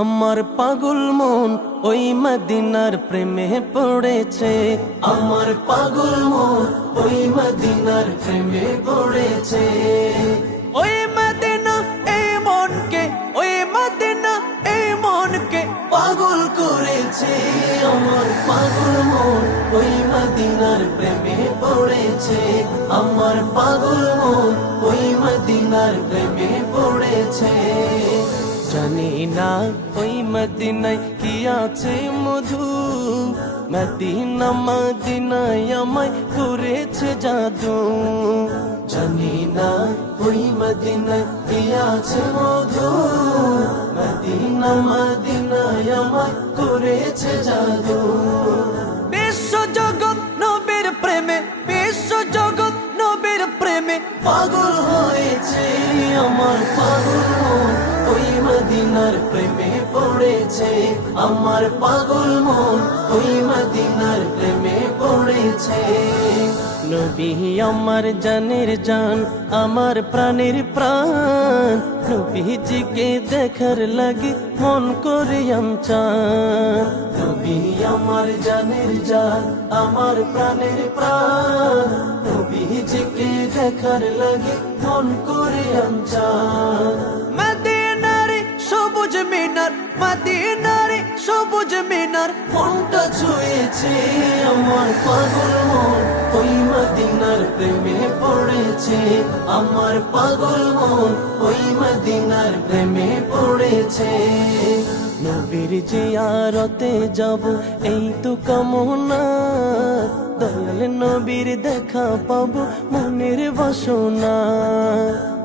আমার পাগল মন ওই মদিনার প্রেমে পড়েছে। আমার পাগল মন ওই মদিনার প্রেমে পড়েছে। ওই মদিনা এই মনকে, ওই মদিনা এই মনকে পাগল করেছে। আমার পাগল মন ওই মদিনার প্রেমে পড়েছে। আমার পাগল মন ওই মদিনার প্রেমে পড়েছে। জানি না ওই মদিনায় কি আছে মধু, মদিনা মদিনায় আমায় করেছে জাদু। জানি না ওই মদিনায় কি আছে মধু, মদিনা মদিনায় আমায় করেছে জাদু। বিশ্ব জগৎ নবীর প্রেমে, বিশ্ব জগৎ নবীর প্রেমে পাগল হয়েছে। আমার পাগল মন ওই মদিনার প্রেমে পড়েছে। আমার পাগল মন ওই মদিনার প্রেমে পড়েছে। নবী আমার জানের জান, আমার প্রাণের প্রাণ, নবীজিকে দেখার লাগে মন করে আমচান। নবী আমার জানের জান, আমার প্রাণের প্রাণ, নবীজিকে দেখার লাগে মন করে আমচান। মদিনারে সবুজ মিনার, মদিনারে সবুজ মিনার মনটা ছুঁয়েছে। আমার পাগল মন ওই মদিনার প্রেমে পড়েছে। আমার পাগল মন ওই মদিনার প্রেমে পড়েছে। নবীর জিয়ারতে যাব এই তো কামনা, দয়াল নবীর দেখা পাবো মনের বাসনা।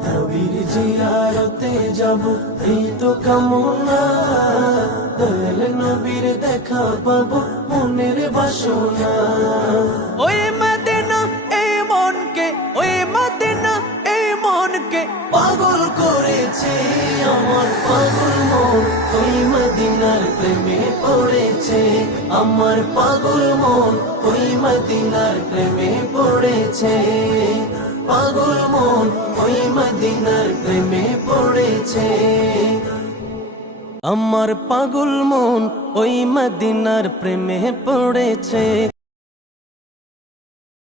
নবীর জিয়ারতে যাব এই তো কামনা, দয়াল নবীর দেখা পাবো মনের বাসনা। ওই মদিনা এই মনকে, ওই মদিনা এই মনকে পাগল করেছে। আমার পাগল মন ওই মদিনার প্রেমে পড়েছে। আমার পাগল মন ওই মদিনার প্রেমে পড়েছে। পাগল মন ওই মদিনার প্রেমে পড়েছে। আমার পাগল মন ওই মদিনার প্রেমে পড়েছে।